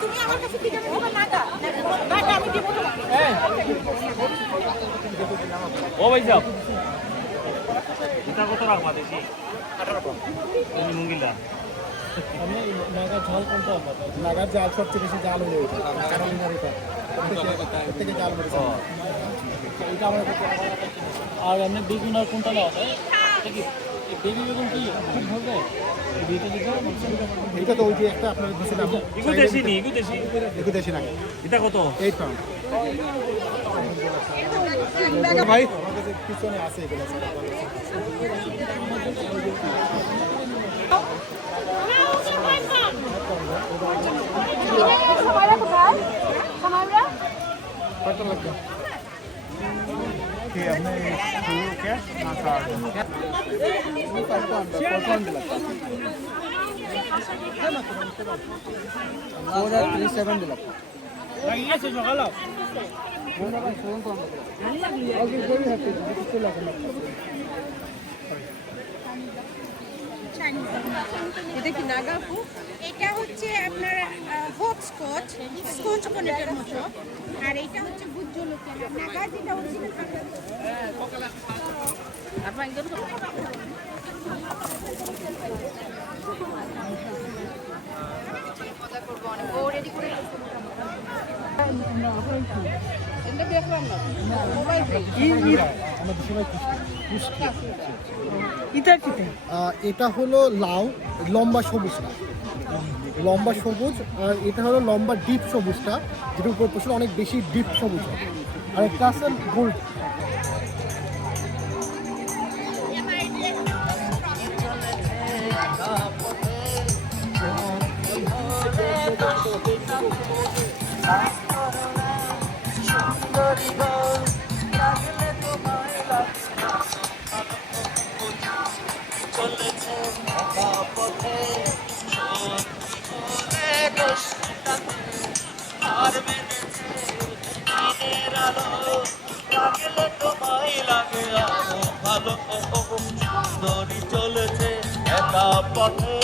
তুমি আমার ও ভাই সাহেব এটা কত রাখবা দেখি মুঙ্গিলা নাগার জাল সবচেয়ে বেশি জাল হয়ে ওঠে থেকে জাল এটা। আমার আর এমনি বেগুন আর কোনটা নেওয়া এটা কি বেবি বেগুন কি খুব ভালো এই এটা তো ওই যে একটা আপনার দিয়েছিলাম ইগু দেশি নি ইগু দেশি দেখে দেশি নাগে এটা কত? Eight pound. ভাই পিছনে আছে এগুলো। কয়টা লাগবে কি আপনি শুরু ক্যাশ না কার্ড এটা কি নাগা বুক এটা হচ্ছে আপনার হোপ স্কচ স্কচ পনেটের মতো। আর এটা হচ্ছে ভূত জলুকিয়া নাগা যেটা অরিজিনাল আহ, এটা হলো লাউ লম্বা সবুজটা লম্বা সবুজ আর এটা হলো লম্বা ডিপ সবুজটা যেটা উপর প্রচুর অনেক বেশি ডিপ সবুজ হবে। আর একটা আছে গোল্ড চলেছে একা পথে।